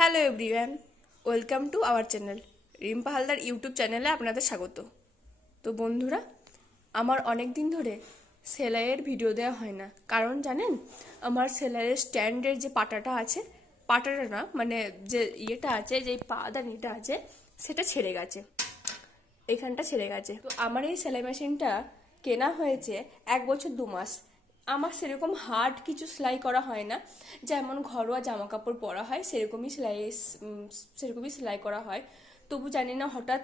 Hello everyone, welcome to our channel. Rimpa Haldar YouTube চ্যানেলে আপনাদের স্বাগত। তো বন্ধুরা, আমার অনেক দিন ধরে সেলাইয়ের ভিডিও দেওয়া হয় না, কারণ জানেন, আমার সেলাইয়ের স্ট্যান্ডের যে পাটাটা আছে, পাটাটা না মানে যে ইয়েটা আছে, যে পাদানিটা আছে, সেটা ছেড়ে গেছে, এখানটা ছেড়ে গেছে। তো আমার এই সেলাই মেশিনটা কেনা হয়েছে 1 বছর 2 মাস। আমার সেরকম হার্ড কিছু সেলাই করা হয় না, যেমন ঘরোয়া জামা কাপড় পরা হয় সেরকমই সেলাই করা হয়। তবু জানি না, হঠাৎ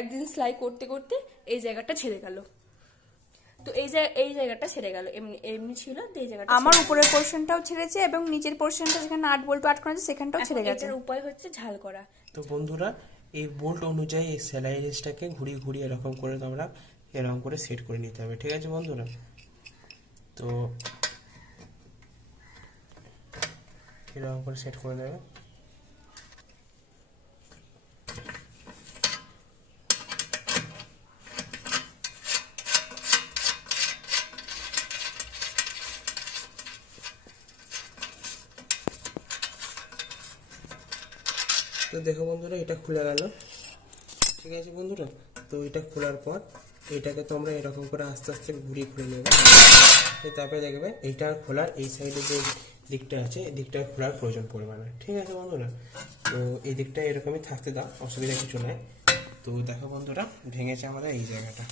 একদিন সেলাই করতে করতে এই জায়গাটা ছেড়ে গেল। তো এই জায়গাটা ছেড়ে গেল, এমনি এমনি ছিল, তো এই জায়গাটা আমার উপরের পোরশনটাও ছেড়েছে এবং নিচের পোরশনটা যেখানে 8 বল্টু আটকানো আছে সেখানটাও ছেড়ে গেছে। এটার উপায় হচ্ছে ঝাল করা। তো বন্ধুরা, এই বোল্ট অনুযায়ী এই সেলাই লেসটাকে ঘুরিয়ে ঘুরিয়ে এরকম করে তোমরা এরকম করে সেট করে নিতে হবে, ঠিক আছে বন্ধুরা? তো এরকম করে সেট করে দেবে। তো দেখো বন্ধুরা, এটা খুলে গেল, ঠিক আছে বন্ধুরা? তো এটা খোলার পর এটাকে তোমরা এরকম করে আস্তে আস্তে ঘুরিয়ে খুলে নেবে। তারপরে দেখবে এইটা খোলার এই সাইডে যে দিকটা আছে, এই দিকটা খোলার প্রয়োজন পড়বে না, ঠিক আছে বন্ধুরা? তো এই দিকটা এরকমই থাকতে দাও, অসুবিধা কিছু নাই। তো দেখো বন্ধুরা, ভেঙেছে আমাদের এই জায়গাটা,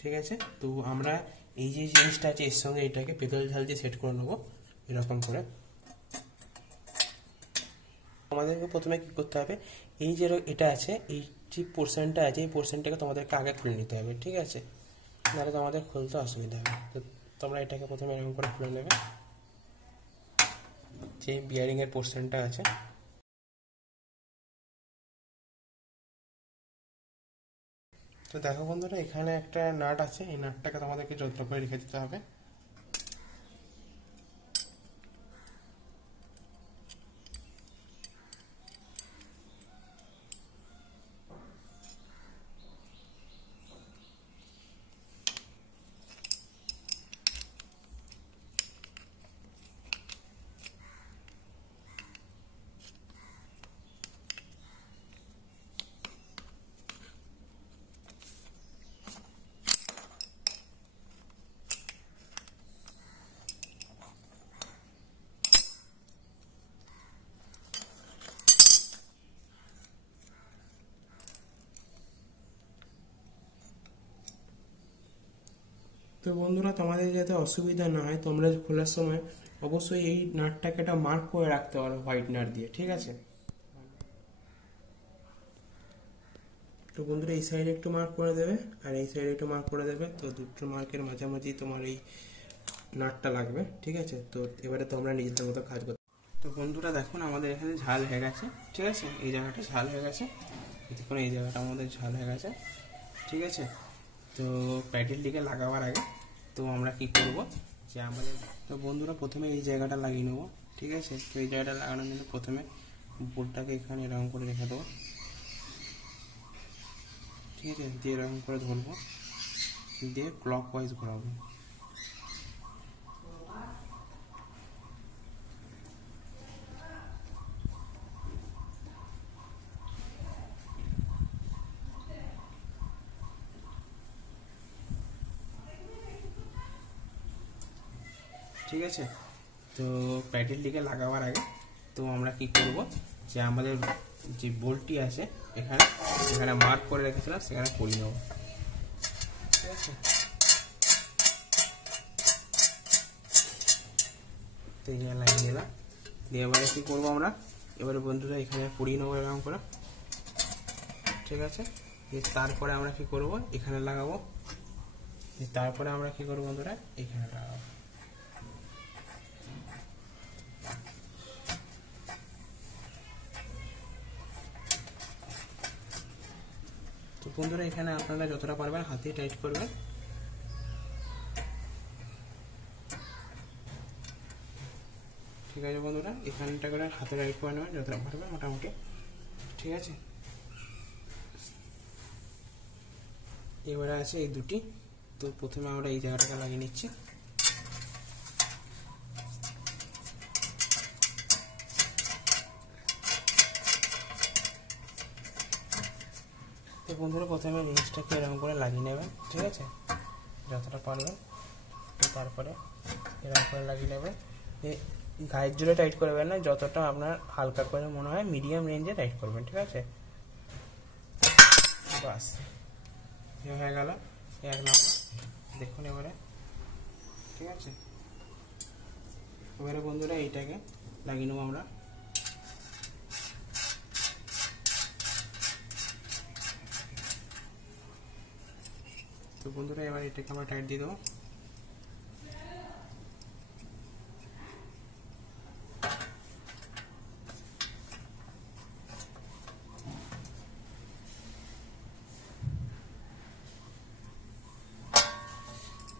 ঠিক আছে? তো আমরা এই যে জিনিসটা আছে এর সঙ্গে এটাকে পেতল ঝাল দিয়ে সেট করে নেবো এরকম করে। আমাদেরকে প্রথমে কি করতে হবে, এই যে এটা আছে, এই যে পোর্শনটা আছে, এই পোর্শনটাকে তোমাদেরকে আগে খুলে নিতে হবে, ঠিক আছে? নাহলে তোমাদের খুলতে অসুবিধা হবে। তো তোমরা এটাকে প্রথমে এরকম করে খুলে নেবে, যে বিয়ারিং এর পোর্শনটা আছে। তো দেখো বন্ধুরা, এখানে একটা নাট আছে, এই নাটটাকে তোমাদেরকে যত্ন করে রেখে দিতে হবে। তো বন্ধুরা, তোমাদের যাতে অসুবিধা না হয়, তোমরা খোলার সময় অবশ্যই এই নাটটাকে একটা মার্ক করে রাখতে পারো হোয়াইট নাট দিয়ে, ঠিক আছে? তো বন্ধুরা, এই সাইডে একটু মার্ক করে দেবে আর এই সাইডে একটু মার্ক করে দেবে। তো দুটো মার্কের মাঝামাঝি তোমার এই নাটটা লাগবে, ঠিক আছে? তো এবারে তোমরা নিজেদের মতো কাজ করতে। তো বন্ধুরা দেখুন, আমাদের এখানে ঝাল হয়ে গেছে, ঠিক আছে? এই জায়গাটা ঝাল হয়ে গেছে, দেখুন এই জায়গাটা আমাদের ঝাল হয়ে গেছে, ঠিক আছে? তো প্যাডেলটিকে লাগাবার আগে তো আমরা কি করব, যে আমাদের, তো বন্ধুরা প্রথমে এই জায়গাটা লাগিয়ে নেবো, ঠিক আছে? তো এই জায়গাটা লাগানোর জন্য প্রথমে বোর্ডটাকে এখানে এরকম করে রেখে দেবো, ঠিক আছে? দিয়ে এরকম করে ধরবো, দিয়ে ক্লক ওয়াইজ ঘোরাবো, ঠিক আছে? তো প্যাডেলটিকে লাগাবার আগে তো আমরা কি করব, যে আমাদের যে বোল্টটি আছে এখানে এখানে মার্ক করে রেখেছিলাম, সেখানে পরিয়ে নেব, ঠিক আছে? তো এখানে লাগিয়ে নিলাম, দিয়ে এবারে কি করবো আমরা, এবারে বন্ধুরা এখানে পরিয়ে নেবো এরকম করে, ঠিক আছে? তারপরে আমরা কি করব, এখানে লাগাবো, তারপরে আমরা কি করবো বন্ধুরা, এখানে লাগাবো। তো বন্ধুরা, এখানে আপনারা যতটা পারবেন হাতেই টাইট করবেন, ঠিক আছে বন্ধুরা? এখানটা করে হাতে টাইট করে নেবেন যতটা পারবেন মোটামুটি, ঠিক আছে? এবারে আছে এই দুটি। তো প্রথমে আমরা এই জায়গাটাকে লাগিয়ে নিচ্ছি, তো বন্ধুরা প্রথমে রেঞ্জটাকে এরকম করে লাগিয়ে নেবেন, ঠিক আছে, যতটা পারবেন। তো তারপরে এরকম করে লাগিয়ে নেবেন। গায়ের জোরে টাইট করবেন না, যতটা আপনার হালকা করে মনে হয় মিডিয়াম রেঞ্জে টাইট করবেন, ঠিক আছে। বাস হয়ে গেল 1 নম্বর। দেখুন এবারে, ঠিক আছে। এবারে বন্ধুরা এইটাকে লাগিয়ে নেবো আমরা। তো বন্ধুরা এবার এটাকে আমরা টাইট দিয়ে দেবো।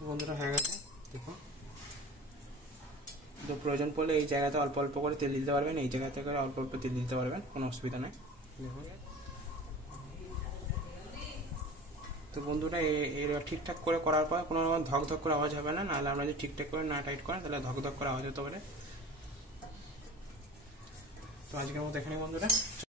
বন্ধুরা হয়ে গেছে, দেখুন। তো প্রয়োজন পড়লে এই জায়গাতে অল্প অল্প করে তেল দিতে পারবেন, এই জায়গাতে করে অল্প অল্প তেল দিতে পারবেন, কোনো অসুবিধা নেই। দেখুন। তো বন্ধুরা এর ঠিকঠাক করে করার পর কোনো রকম ধক ধক করে আওয়াজ হবে না, নাহলে আমরা যদি ঠিকঠাক করে না টাইট করেন তাহলে ধক ধক করে আওয়াজ হতে পারে। তো আজকের মতো এখানে বন্ধুরা।